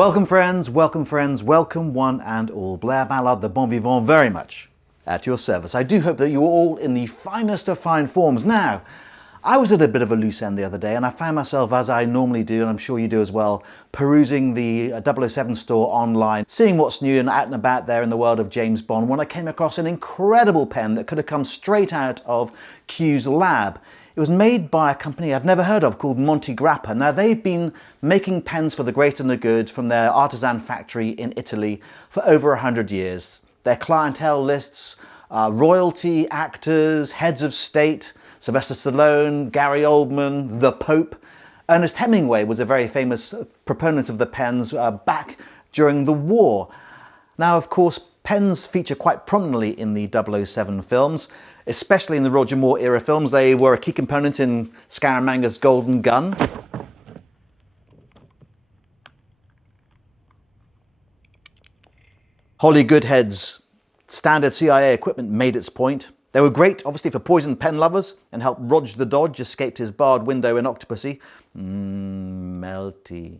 Welcome friends, welcome one and all. Blair Ballard, the bon vivant, very much at your service. I do hope that you're all in the finest of fine forms. Now, I was at a bit of a loose end the other day and I found myself, as I normally do, and I'm sure you do as well, perusing the 007 store online, seeing what's new and out and about there in the world of James Bond, when I came across an incredible pen that could have come straight out of Q's lab. It was made by a company I've never heard of called Montegrappa. Now, they've been making pens for the great and the good from their artisan factory in Italy for over 100 years. Their clientele lists royalty, actors, heads of state, Sylvester Stallone, Gary Oldman, the Pope. Ernest Hemingway was a very famous proponent of the pens back during the war. Now, of course, pens feature quite prominently in the 007 films, especially in the Roger Moore era films. They were a key component in Scaramanga's Golden Gun. Holly Goodhead's standard CIA equipment made its point. They were great, obviously, for poison pen lovers and helped Roger the Dodge escape his barred window in Octopussy. Melty.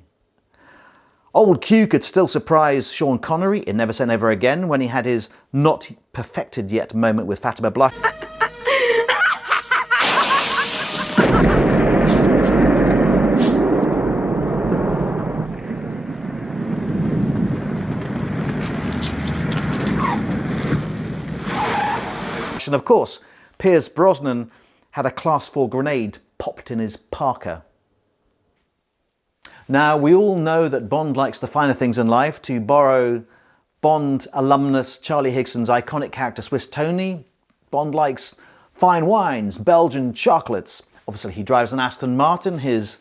Old Q could still surprise Sean Connery in Never Say Never Again when he had his not perfected yet moment with Fatima Blush. And of course, Pierce Brosnan had a Class 4 grenade popped in his parka. Now, we all know that Bond likes the finer things in life. To borrow Bond alumnus Charlie Higson's iconic character Swiss Tony, Bond likes fine wines, Belgian chocolates. Obviously, he drives an Aston Martin. His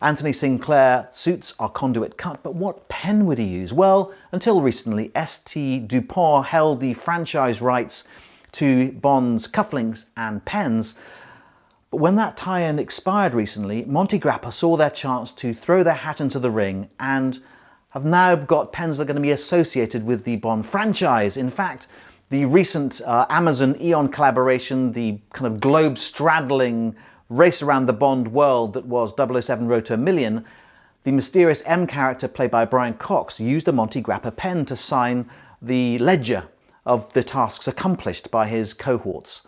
Anthony Sinclair suits are conduit cut, but what pen would he use? Well, until recently, St. Dupont held the franchise rights to Bond's cufflinks and pens. But when that tie-in expired recently, Montegrappa saw their chance to throw their hat into the ring and have now got pens that are going to be associated with the Bond franchise. In fact, the recent Amazon Eon collaboration, the kind of globe-straddling race around the Bond world that was 007 Road to a Million, the mysterious M character played by Brian Cox used a Montegrappa pen to sign the ledger of the tasks accomplished by his cohorts.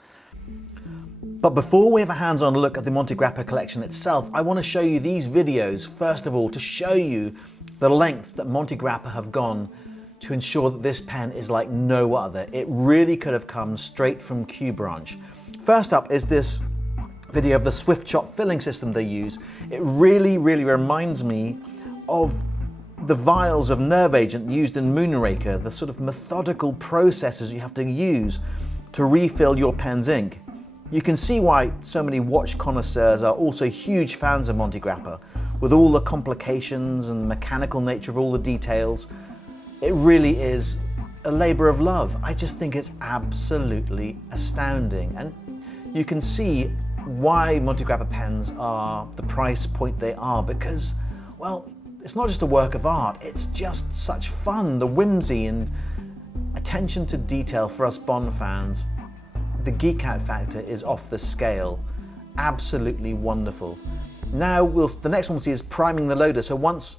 But before we have a hands-on look at the Montegrappa collection itself, I want to show you these videos, first of all, to show you the lengths that Montegrappa have gone to ensure that this pen is like no other. It really could have come straight from Q Branch. First up is this video of the Swift Chop filling system they use. It really reminds me of the vials of nerve agent used in Moonraker, the sort of methodical processes you have to use to refill your pen's ink. You can see why so many watch connoisseurs are also huge fans of Montegrappa, with all the complications and mechanical nature of all the details. It really is a labor of love. I just think it's absolutely astounding. And you can see why Montegrappa pens are the price point they are, because, well, it's not just a work of art, it's just such fun. The whimsy and attention to detail for us Bond fans, the geek out factor is off the scale. Absolutely wonderful. Now the next one we'll see is priming the loader. So once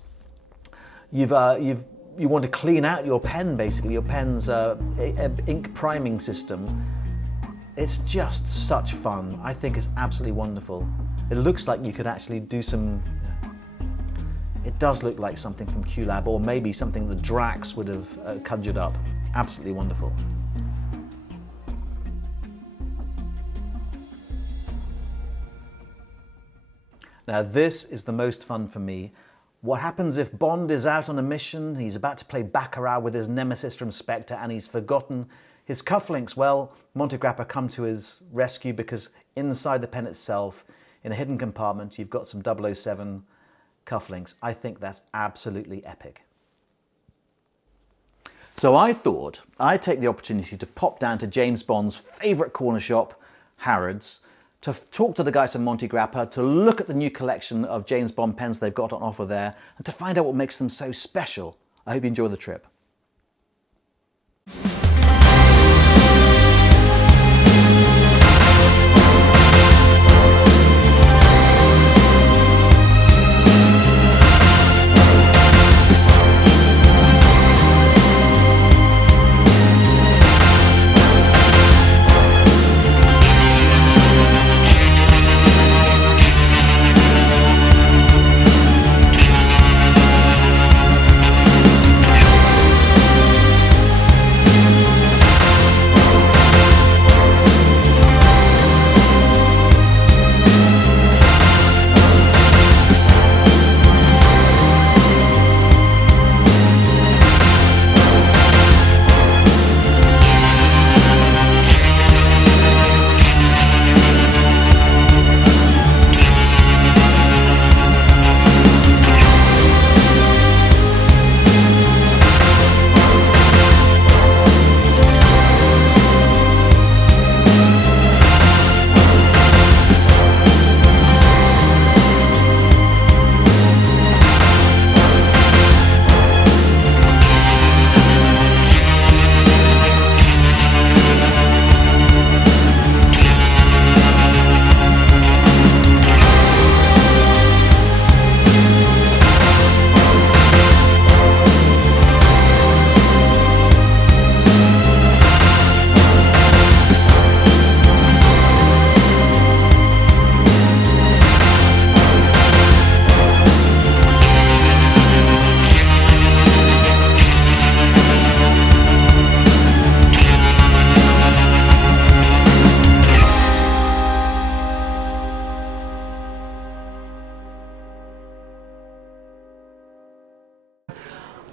you want to clean out your pen, basically, your pen's ink priming system, it's just such fun. I think it's absolutely wonderful. It looks like you could actually do some. It does look like something from QLab, or maybe something that Drax would have conjured up. Absolutely wonderful. Now this is the most fun for me. What happens if Bond is out on a mission, he's about to play Baccarat with his nemesis from Spectre, and he's forgotten his cufflinks? Well, Montegrappa come to his rescue, because inside the pen itself, in a hidden compartment, you've got some 007 cufflinks. I think that's absolutely epic. So I thought I'd take the opportunity to pop down to James Bond's favourite corner shop, Harrods, to talk to the guys from Montegrappa, to look at the new collection of James Bond pens they've got on offer there, and to find out what makes them so special. I hope you enjoy the trip.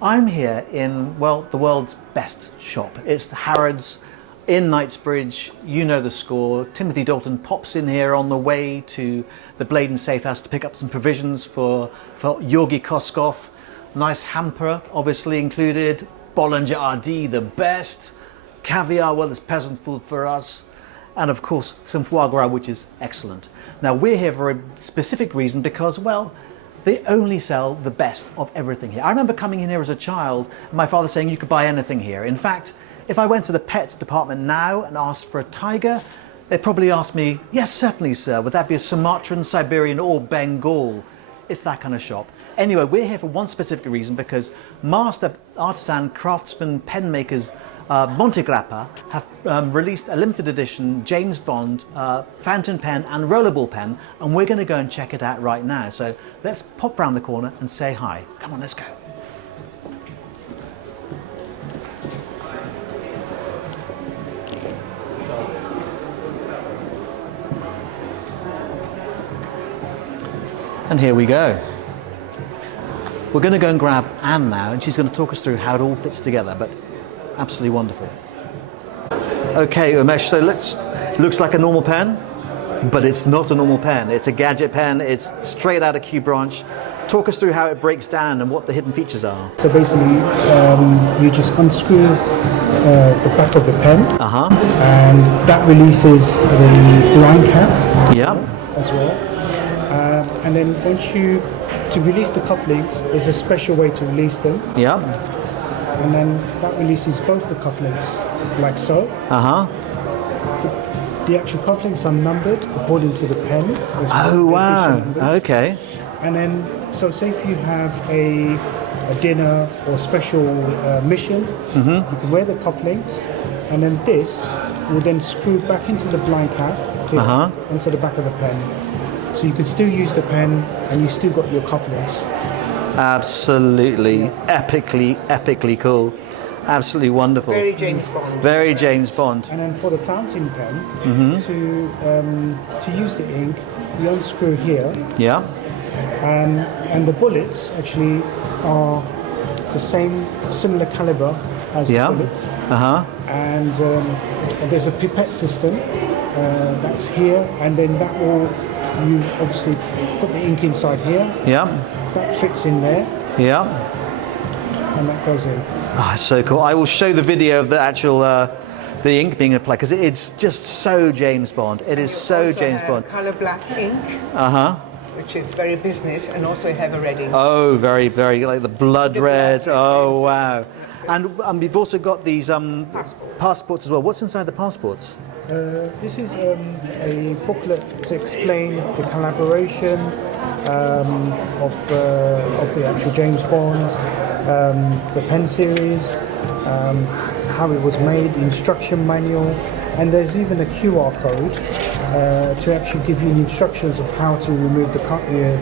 I'm here in, well, the world's best shop. It's the Harrods in Knightsbridge. You know the score. Timothy Dalton pops in here on the way to the Bladen Safe House to pick up some provisions for Georgi Koskov. Nice hamper, obviously included. Bollinger RD, the best. Caviar, well, it's peasant food for us. And of course, some foie gras, which is excellent. Now, we're here for a specific reason because, well, they only sell the best of everything here. I remember coming in here as a child and my father saying you could buy anything here. In fact, if I went to the pets department now and asked for a tiger, they'd probably ask me, yes, certainly, sir. Would that be a Sumatran, Siberian or Bengal? It's that kind of shop. Anyway, we're here for one specific reason because master artisan craftsman pen makers Montegrappa have released a limited edition James Bond fountain pen and rollerball pen, and we're going to go and check it out right now. So let's pop round the corner and say hi. Come on, let's go. And here we go. We're going to go and grab Anne now, and she's going to talk us through how it all fits together. But absolutely wonderful. Okay, Umesh, so looks like a normal pen, but it's not a normal pen. It's a gadget pen. It's straight out of Q Branch. Talk us through how it breaks down and what the hidden features are. So basically, you just unscrew the back of the pen, and that releases the blind cap as well. And then to release the cufflinks, there's a special way to release them. And then that releases both the cufflinks, like so. The actual cufflinks are numbered according to the pen. Oh wow! Okay. And then, so say if you have a dinner or special mission, you can wear the cufflinks, and then this will then screw back into the blind cap, onto the back of the pen. So you can still use the pen, and you still got your cufflinks. Absolutely, epically cool. Absolutely wonderful. Very James Bond. Very James Bond. And then for the fountain pen, to use the ink, you unscrew here. And the bullets actually are the similar caliber as the bullets. And there's a pipette system that's here, and then that will, you obviously put the ink inside here. That fits in there. And that goes in. Ah, so cool. I will show the video of the actual the ink being applied because it's just so James Bond. It is so James Bond. Color black ink. Which is very business, and also have a red ink. Oh, very, very, like the blood red. Oh, wow. And we've also got these passports as well. What's inside the passports? This is a booklet to explain the collaboration of the actual James Bond, the pen series, how it was made, the instruction manual, and there's even a QR code to actually give you instructions of how to remove the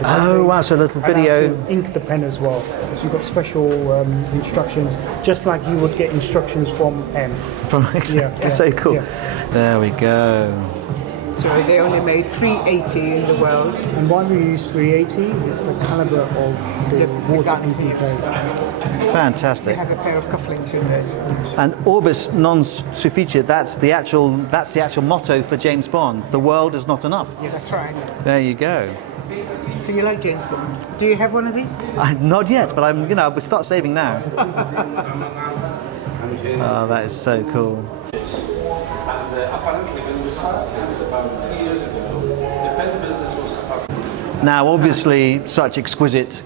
oh wow, so a little video. And how to ink the pen as well. So you've got special instructions, just like you would get instructions from M. So cool. There we go. So they only made 380 in the world. And why we use 380 is the caliber of the water inking plate. Fantastic. They have a pair of cufflinks in there. And Orbis non sufficit, that's the actual motto for James Bond. The world is not enough. Yes, that's right. There you go. So you like James Bond? Do you have one of these? Not yet, but we'll start saving now. Oh, that is so cool. And apparently when we started this about 3 years ago, the pen business was starting. Now obviously such exquisite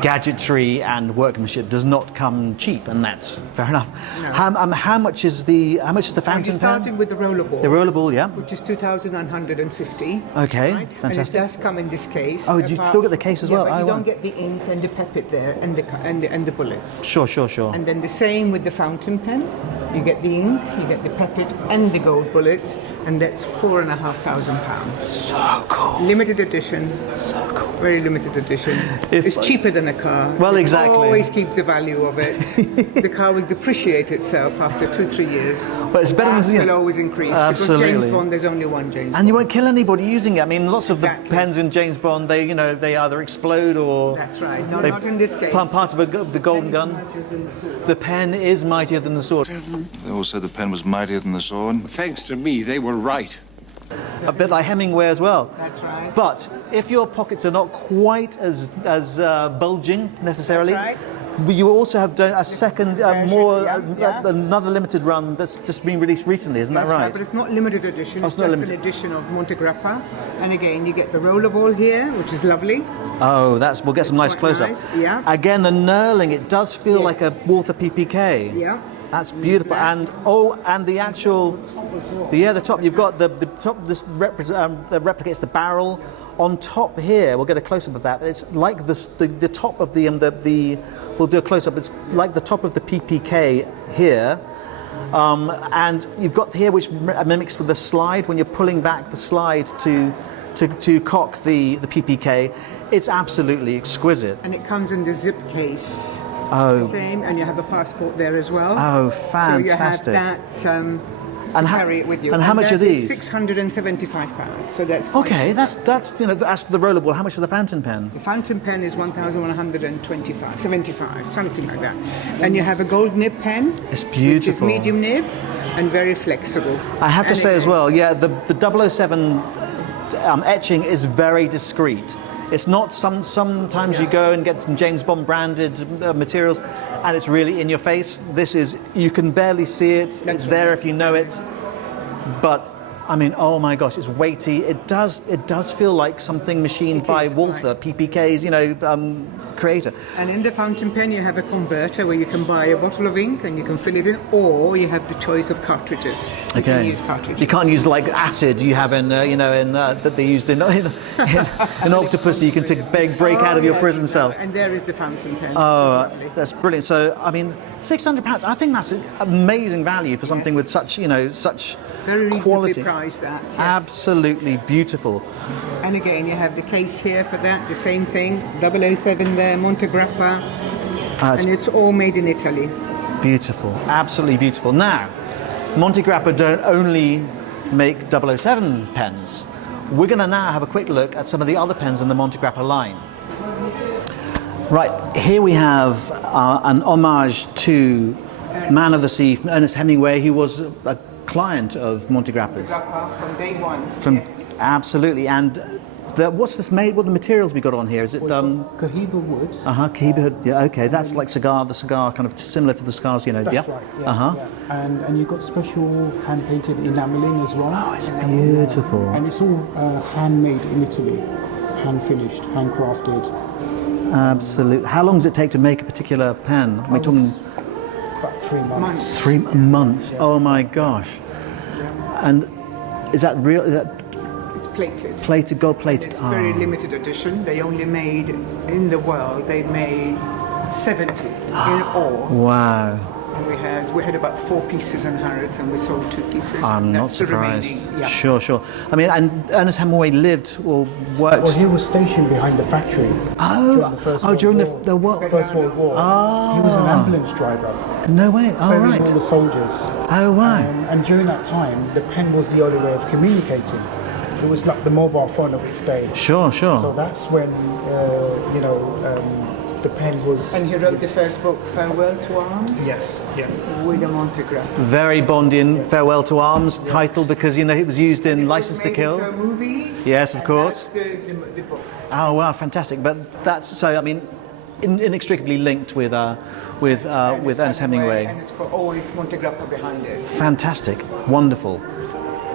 gadgetry and workmanship does not come cheap, and that's fair enough. No. How much is the fountain pen? You're starting with the rollerball. The rollerball, yeah. Which is 2,150. Okay, right? fantastic. And it does come in this case. Oh, do you still get the case as well? But you Oh, don't wow. get the ink and the pipette there, and the bullets. Sure. And then the same with the fountain pen. You get the ink, you get the pipette and the gold bullets, and that's £4,500. So cool. Limited edition. So cool. Very limited edition. If- It's cheaper than a car. Well, You exactly. always keep the value of it. The car will depreciate itself after 2-3 years. But it's better than, That you will know, always increase. absolutely. Because James Bond, there's only one James And you Bond. won't kill anybody using it. I mean, lots of the Exactly. pens in James Bond, they, you know, they either explode or That's right. No, they not in this case. part of the golden gun. The pen is mightier than the sword. They all said the pen was mightier than the sword. Thanks to me, they were right. A bit like Hemingway as well. That's right. But if your pockets are not quite as bulging necessarily, That's you also have done a second, version, more, yeah. another limited run that's just been released recently, isn't that That's right? But it's not limited edition. Oh, It's it's not just limited. an edition of Montegrappa. And again, you get the rollerball here, which is lovely. Oh, we'll get some nice quite close-up. nice, yeah. Again, the knurling, it does feel Yes. like a Walther PPK. Yeah. That's beautiful. And and the actual, the top, you've got the top, this that replicates the barrel. On top here, we'll get a close-up of that. It's like the top of the we'll do a close-up. It's like the top of the PPK here. And you've got here which mimics with the slide when you're pulling back the slide to cock the PPK. It's absolutely exquisite. And it comes in the zip case. Oh, Same, and you have a passport there as well. oh, So you have fantastic! that And carry it with you. and how much that are these? is £675. So that's quite Okay, cheap. that's you know, as for the rollerball, how much is the fountain pen? The fountain pen is 1,125, 75, something like that. And you have a gold nib pen. It's Which beautiful. is medium nib and very flexible. I have to And say as again, well, yeah, the 007 etching is very discreet. It's not sometimes you go and get some James Bond branded materials, and it's really in your face. This is, you can barely see it. It's there if you know it, but. I mean, oh my gosh, it's weighty. It does feel like something machined It by is, Walther, PPK's, you know, creator. And in the fountain pen, you have a converter where you can buy a bottle of ink and you can fill it in, or you have the choice of cartridges. You can use cartridges. You can't use like acid you have in, that they used in Octopus. You can break out of your prison cell. And there is the fountain pen. Oh, which is lovely. that's brilliant. So, I mean, £600. I think that's an amazing value for something with such, such Very reasonably quality. priced that. Yes. Absolutely beautiful. And again, you have the case here for that, the same thing. 007 there, Montegrappa. It's And it's all made in Italy. beautiful. Absolutely beautiful. Now, Montegrappa don't only make 007 pens. We're going to now have a quick look at some of the other pens in the Montegrappa line. Right, here we have an homage to Man of the Sea from Ernest Hemingway, who was a client of Montegrappa's. Grappa from day one. From yes. absolutely, and what's this made? What are the materials we got on here? Is it Cohiba wood. Cohiba? Yeah, okay, that's like the cigar kind of similar to the cigars, you know. That's yeah. right. Yeah, yeah. And you've got special hand painted enameling as well. Oh, it's beautiful. And it's all handmade in Italy, hand finished, handcrafted. Absolutely. How long does it take to make a particular pen? Are we talking About 3 months. 3 months? Oh my gosh! And is that real? Is that It's plated. plated, gold plated? It's very Ah. limited edition. They only made, in the world, they made 70 in all. Wow. And we had about 4 pieces in Harrods and we sold 2 pieces. I'm not That's the surprised. remaining, yeah. Sure. I mean, and Ernest Hemingway lived or worked. Well, he was stationed behind the factory during the First World during War. the war. First World War. He was an ambulance driver, No way. Oh ferrying right. all the soldiers. Oh wow. And during that time, the pen was the only way of communicating. It was like the mobile phone of its day. Sure. So that's when, the pen was... And he wrote the first book, Farewell to Arms, Yes, yeah. with a Montegrappa. Very Bondian, Farewell to Arms title because it was used in License to Made into a Kill. movie. Yes, of and course. That's the book. Oh wow, fantastic! But that's so. I mean, inextricably linked with Ernest Hemingway. And it's got always Montegrappa behind it. Fantastic, wonderful.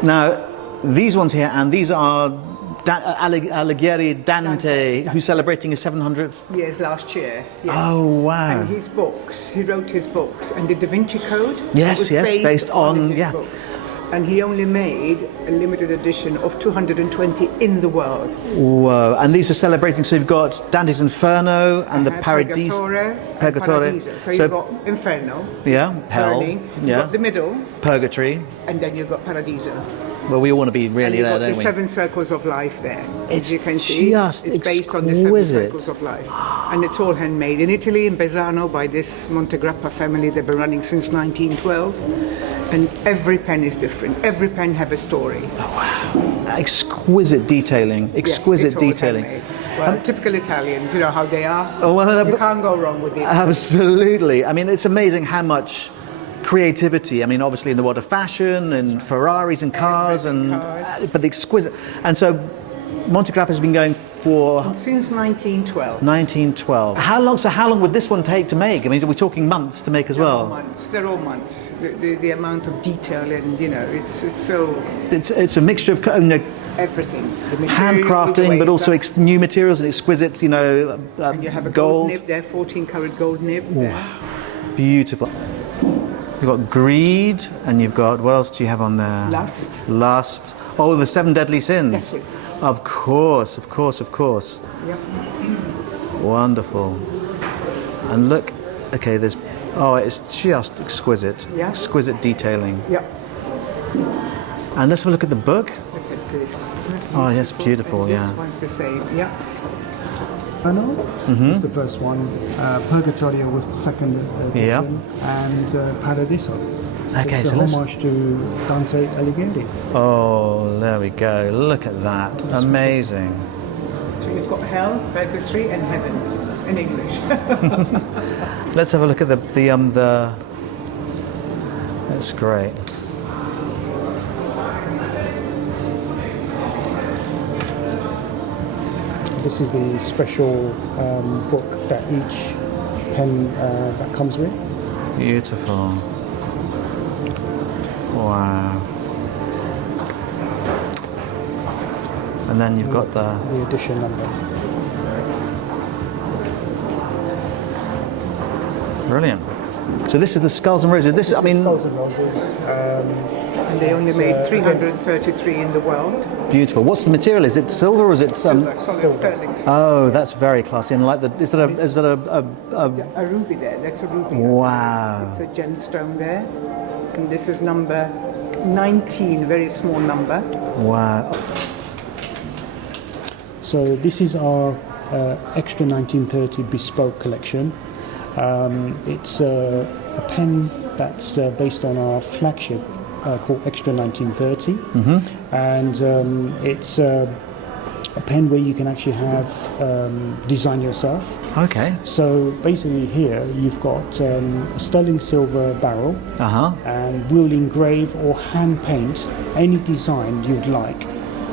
Now, these ones here, and these are Alighieri Dante, who's celebrating his 700th. Yes, last year. Yes. Oh wow! And his books, he wrote his books, and the Da Vinci Code. Yes, was based on his yeah. books. And he only made a limited edition of 220 in the world. Whoa! And these are celebrating. So you've got Dante's Inferno and the Paradiso. Purgatory. So you've got Inferno. Yeah, hell. Burning. You've Yeah, got the middle, Purgatory. and then you've got Paradiso. Well, we all want to be And really you've there, got don't the we? 7 circles of life there. It's As you can see, just it's based on the 7 exquisite. circles of life. And it's all handmade in Italy, in Besano, by this Montegrappa family. They've been running since 1912. And every pen is different. Every pen have a story. Exquisite detailing, exquisite Yes, it's all detailing. handmade. Well, typical Italians, you know how they are. Oh, well, You can't go wrong with it. absolutely. I mean, it's amazing how much creativity. I mean, obviously in the world of fashion and Ferraris and cars, but the exquisite. And so, Montegrappa has been going for Since 1912. 1912. How long? So, how long would this one take to make? I mean, are we talking months to make as They're all well? months. They're all months. The amount of detail and, you know, it's so It's a mixture of everything. The material, the handcrafting, way but it's also done. new materials and exquisite, And you have a gold gold. nib there, 14-karat gold nib there. Beautiful. You've got greed, and you've got, what else do you have on there? Lust. Lust. Oh, the 7 deadly sins. That's it. Of course, of course, of course. Yep. Wonderful. And look, okay, it's just exquisite. Yeah. Exquisite detailing. Yep. And let's have a look at the book. Look at this. Oh, that's beautiful, And yeah. This one's the same. Yep. Inferno was the first one, Purgatorio was the second edition, Yeah. and Paradiso. Okay, it's so a let's. homage to Dante Alighieri. Oh, there we go. Look at that. Amazing. So you've got hell, purgatory, and heaven in English. Let's have a look at the. That's great. This is the special book that each pen that comes with. Beautiful. Wow. And then you've got the. The edition number. Brilliant. So this is the skulls and roses. This, I mean, Skulls and Roses. And they only made 333 in the world. beautiful. What's the material? Is it silver or is it Silver, solid sterling. Oh, that's very classy. And like the, is that a A ruby there, that's a ruby. wow. It's a gemstone there. And this is number 19, very small number. Wow. So this is our extra 1930 bespoke collection. It's a pen that's based on our flagship called Extra 1930, and it's a pen where you can actually have design yourself. Okay. So basically here you've got a sterling silver barrel, Uh-huh. and we'll engrave or hand paint any design you'd like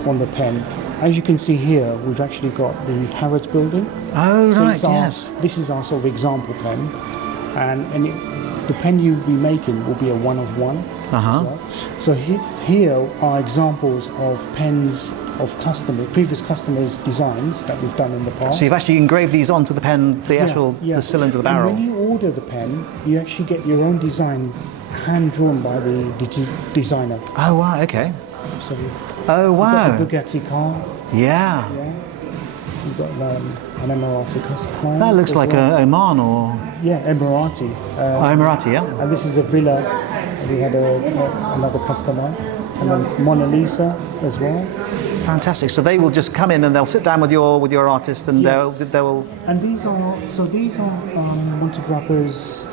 on the pen. As you can see here, we've actually got the Harrods building. Oh, So right, it's our- yes. This is our sort of example pen, and the pen you'll be making will be a one of one. Uh-huh. as well. So here are examples of pens of previous customers' designs that we've done in the past. So you've actually engraved these onto the pen, the actual, the cylinder, the And barrel. when you order the pen, you actually get your own design hand drawn by the designer. Oh, wow, okay. So Oh, you've wow. got the Bugatti car, Yeah. yeah. You've got an Emirati customer. That looks as like well. a Oman or Yeah, Emirati. oh, Emirati, yeah. And this is a villa. We had another customer, and then Mona Lisa as well. Fantastic. So they will just come in and they'll sit down with your artist and Yeah. they'll And these are Montegrappa's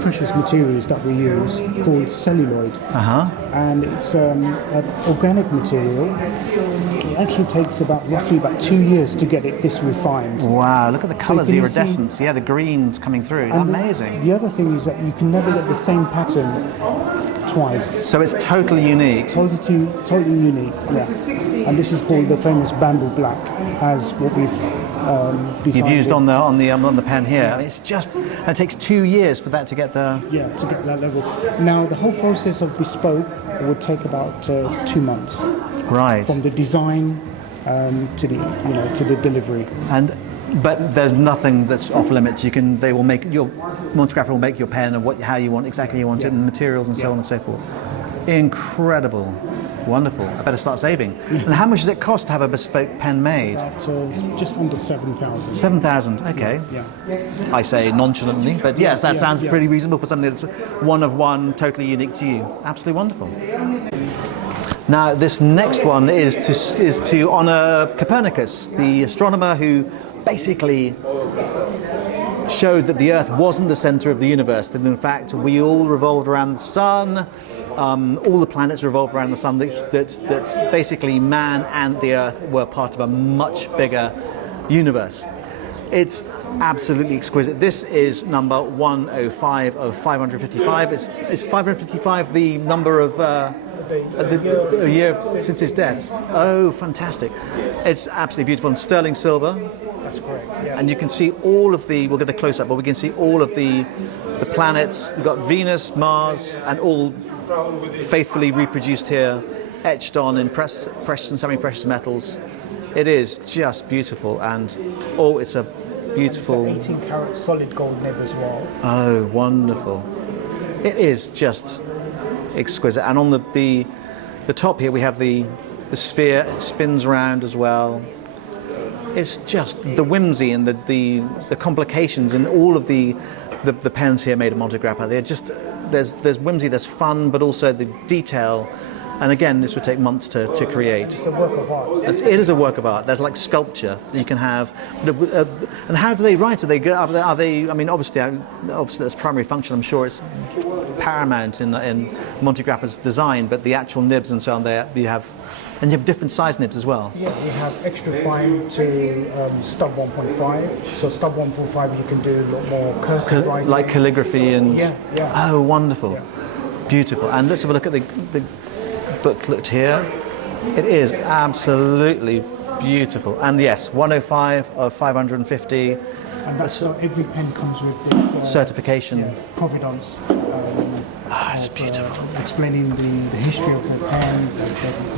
precious materials that we use called celluloid, uh-huh. and it's an organic material. It actually takes roughly about 2 years to get it this refined. Wow, look at the colours, the can you see- iridescence. Yeah, the greens coming through. And Amazing. The other thing is that you can never get the same pattern twice. So it's totally unique. Totally unique, yeah. And this is called the famous bamboo black, as what we've designed. You've used with. on the pen here. I mean, it's just, and it takes 2 years for that to get the. Yeah, to get that level. Now, the whole process of bespoke would take about 2 months Right. from the design to the delivery. But there's nothing that's off limits. They will make your Montegrappa will make your pen and how you want exactly you want it, and materials and so on and so forth. Incredible, wonderful. I better start saving. And how much does it cost to have a bespoke pen made? Just under 7,000. 7,000. Okay. Yeah. I say nonchalantly, but yes, that yeah, sounds yeah. pretty reasonable for something that's one of one, totally unique to you. Absolutely wonderful. Now, this next one is to honor Copernicus, the astronomer who basically showed that the Earth wasn't the center of the universe, that in fact we all revolved around the sun, all the planets revolved around the sun, that basically man and the Earth were part of a much bigger universe. It's absolutely exquisite. This is number 105 of 555. Is 555 the number of the year since his death? Oh, fantastic. It's absolutely beautiful. And sterling silver. That's correct. Yeah. And you can see all of the, we'll get a close-up, but we can see all of the planets. We've got Venus, Mars, and all faithfully reproduced here, etched on in precious and semi-precious metals. It is just beautiful, and oh, it's a beautiful... It's an 18-carat solid gold nib as well. Oh, wonderful. It is just exquisite. And on the top here we have the sphere. It spins around as well. It's just the whimsy and the complications in all of the pens here made of Montegrappa. They're just, there's whimsy, there's fun, but also the detail. And again, this would take months to create. It's a work of art. It is a work of art. There's like sculpture that you can have. And how do they write? Are they? I mean, obviously that's primary function. I'm sure it's paramount in Montegrappa's design. But the actual nibs and so on, there you have different size nibs as well. Yeah, we have extra fine to stub 1.5. So stub 1.5, you can do a lot more cursive writing, like calligraphy and. Yeah. Oh, wonderful, beautiful. And let's have a look at the booklet here. It is absolutely beautiful, and yes, 105 of 550. And that's so every pen comes with this certification. Provenance. It's beautiful. Explaining the history of the pen,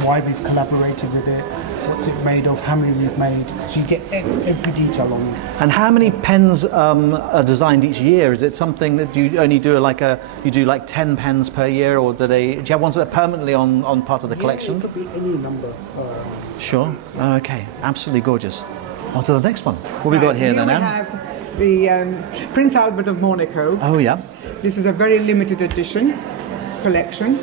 why we've collaborated with it, what's it made of, how many we've made. So you get every detail on it. And how many pens are designed each year? Is it something that you only do you do like 10 pens per year, or do you have ones that are permanently on part of the collection? It could be any number. Sure. Okay. Absolutely gorgeous. On to the next one. What have we got here then, Anne? We have the Prince Albert of Monaco. Oh yeah. This is a very limited edition collection.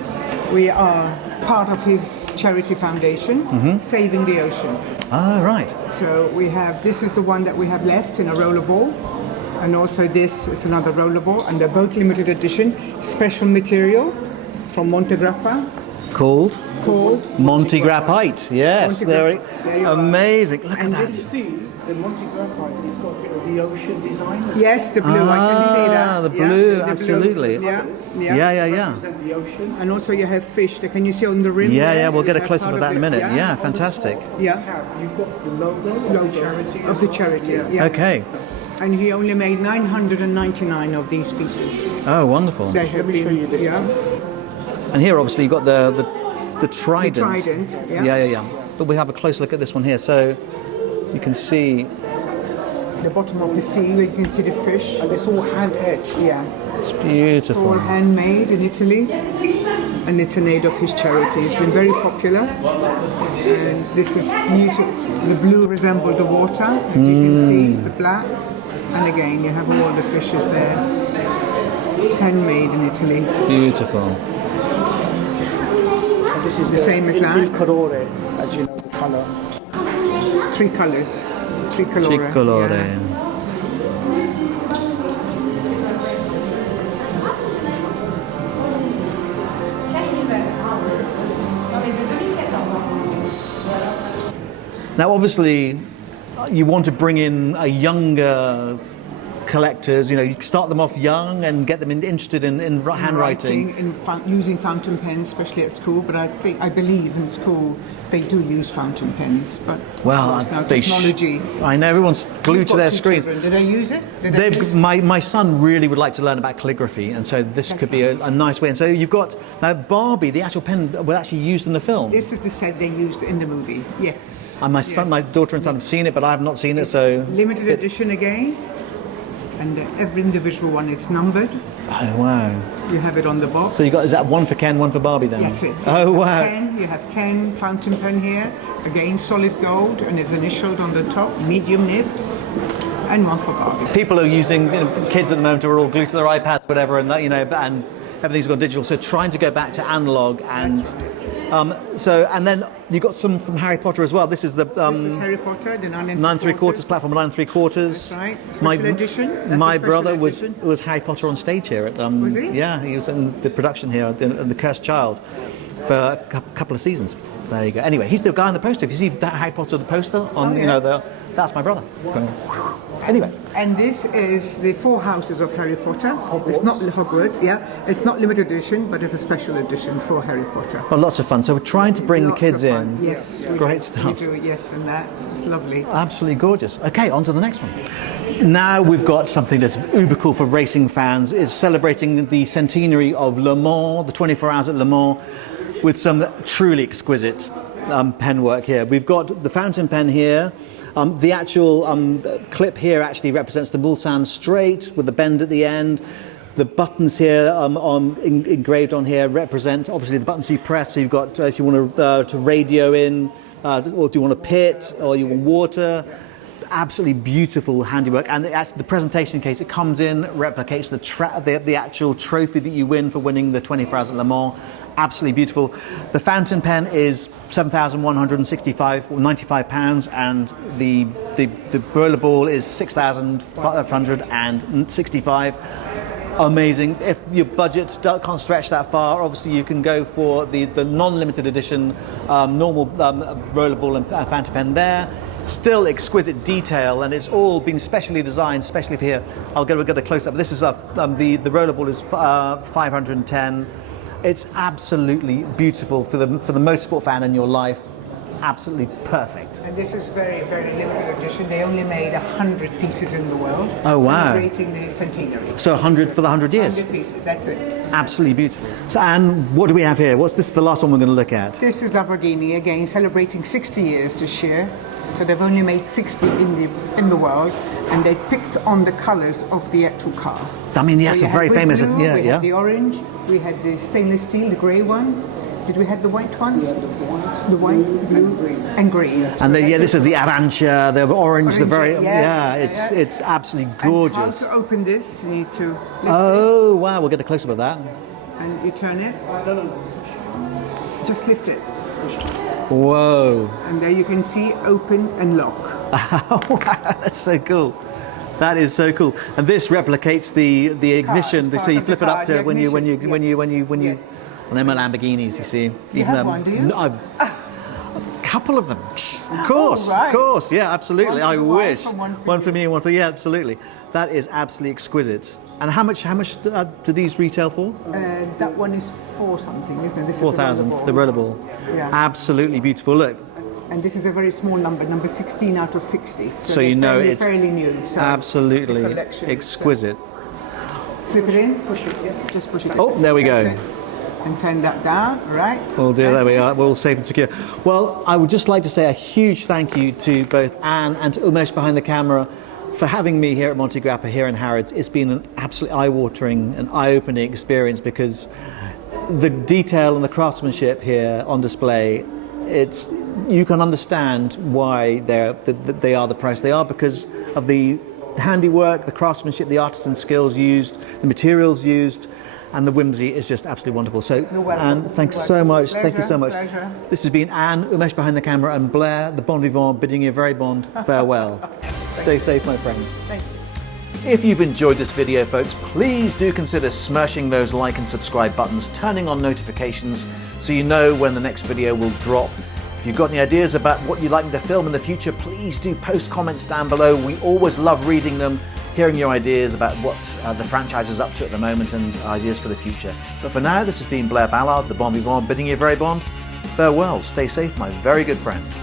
We are part of his charity foundation, Saving the Ocean. Oh, right. So we have, this is the one that we have left in a rollerball, and also this is another rollerball, and they're both limited edition, special material from Montegrappa. Called Montegrappite. Yes, There you are. Amazing. Look at And that. this- See, the Montegrappa, it's got a bit of the ocean design. Yes, the blue, I can see that. The blue, the absolutely. Yeah. Represent the ocean. And also you have fish. Can you see on the rim? Yeah, there? we'll get a You have close-up part of that in a it, minute. Yeah, fantastic. Yeah. You've got the logo of the charity. Of the charity. Yeah. Okay. And he only made 999 of these pieces. Oh, wonderful. They have been, And here, obviously, you've got the trident. The trident, yeah. Yeah. But we have a close look at this one here. So you can see The bottom of the sea where you can see the fish. And it's all hand etched. Yeah. it's All beautiful. handmade in Italy. And it's an aid of his charity. It's been very popular. And this is beautiful. The blue resembles the water, as you can see, the black. And again, you have all the fishes there. Handmade in Italy. Beautiful. And this is The same as that. Tricolore, as you know, the colour. 3 colors. Tricolore. Tricolore. Yeah. Now, obviously, you want to bring in a younger collectors. You start them off young and get them interested in handwriting. Using fountain pens, especially at school. But I believe in school they do use fountain pens. But Well, now they technology. I know everyone's glued You've to got their 2 screens. children. Did they use it? Did they use it? My son really would like to learn about calligraphy, and so this could be a nice way. And so you've got now Barbie, the actual pen was actually used in the film. This is the set they used in the movie. Yes. And my daughter and son have seen it, but I have not seen it. So Limited edition again. And every individual one is numbered. oh wow! You have it on the box. So is that one for Ken, one for Barbie then? That's it. Oh wow! You have Ken fountain pen here. Again, solid gold, and it's initialed on the top. Medium nibs, and one for Barbie. People are using kids at the moment are all glued to their iPads, whatever, and that and everything's gone digital. So trying to go back to analog and So, and then you got some from Harry Potter as well. This is the This is Harry Potter, the 9 9¾ platform, 9¾ That's right. Special edition. That's My a special brother edition. was Harry Potter on stage here at Was he? Yeah, he was in the production here in The Cursed Child for a couple of seasons. There you go. Anyway, he's the guy on the poster. If you see that Harry Potter the poster on, Oh, yeah. that's my brother. Anyway, And this is the 4 houses of Harry Potter. It's not Hogwarts, yeah. It's not limited edition, but it's a special edition for Harry Potter. well, lots of fun. So we're trying to bring the Lots kids of fun. in. Yes, we Great do. stuff. We do, yes, and that. It's lovely. Absolutely gorgeous. Okay, on to the next one. Now we've got something that's uber cool for racing fans. It's celebrating the centenary of Le Mans, the 24 hours at Le Mans, with some truly exquisite pen work here. We've got the fountain pen here. The actual clip here actually represents the Mulsanne Straight with the bend at the end. The buttons here engraved on here represent obviously the buttons you press. So you've got if you want to radio in, or do you want a pit, or you want water. Absolutely beautiful handiwork, and the presentation case it comes in replicates the actual trophy that you win for winning the 24 hours at Le Mans. Absolutely beautiful. The fountain pen is £7,195, and the rollerball is £6,565. Amazing. If your budget can't stretch that far, obviously you can go for the non-limited edition normal rollerball and fountain pen there. Still exquisite detail, and it's all been specially designed, especially for here. I'll get a close up. This is the rollerball is 510. It's absolutely beautiful for the motorsport fan in your life. Absolutely perfect. And this is very, very limited edition. They only made 100 pieces in the world. Oh, wow. Celebrating the centenary. So 100 for the 100 years. 100 pieces, that's it. Absolutely beautiful. So, Anne, what do we have here? This is the last one we're going to look at. This is Lamborghini, again, celebrating 60 years this year. So they've only made 60 in the world, and they picked on the colours of the actual car. I mean, yes, So a you very had famous. blue, Yeah, we yeah. had the orange, we had the stainless steel, the grey one. Did we have the white ones? The white, blue, and green. And this is the Arancia, the orange, the very Yes. it's absolutely And how gorgeous. to open this? You need to lift Oh wow, we'll get a close up of that. it, and you turn it. Just lift it, Whoa. and there you can see open and lock. Wow, that's so cool. That is so cool. And this replicates the ignition. it's part So you of flip the it up car, to the when you ignition, yes. Well, them are Lamborghinis, you see. You have one, do you? No, a couple of them. Of course, right. of course. Yeah, absolutely. One for I the wife wish. and one for One you. for me and one for yeah, absolutely. That is absolutely exquisite. And how much do these retail for? That one is 4 something, isn't it? This is 4,000. The rollerball. Yeah. Absolutely beautiful. Look. And this is a very small number 16 out of 60. So they're you know fairly, it's fairly new. So absolutely the collection is, exquisite. Flip it in, push it, yeah, just push it. Oh, there we That's go. it. And turn that down, right? We'll do. There That's we it. are. We're all safe and secure. Well, I would just like to say a huge thank you to both Anne and to Umesh behind the camera for having me here at Montegrappa here in Harrods. It's been an absolutely eye-watering and eye-opening experience because the detail and the craftsmanship here on display, you can understand why they are the price they are because of the handiwork, the craftsmanship, the artisan skills used, the materials used, and the whimsy is just absolutely wonderful. So, You're welcome. Anne, thanks You're so welcome. much. Thank you so much. Pleasure. This has been Anne, Umesh behind the camera, and Blair, the bon vivant, bidding you very bond farewell. Stay safe, my friends. Thank you. If you've enjoyed this video, folks, please do consider smashing those like and subscribe buttons, turning on notifications so you know when the next video will drop. If you've got any ideas about what you'd like me to film in the future, please do post comments down below. We always love reading them, hearing your ideas about what the franchise is up to at the moment and ideas for the future. But for now, this has been Blair Ballard, the bon vivant, bidding you very bond. Farewell, stay safe, my very good friends.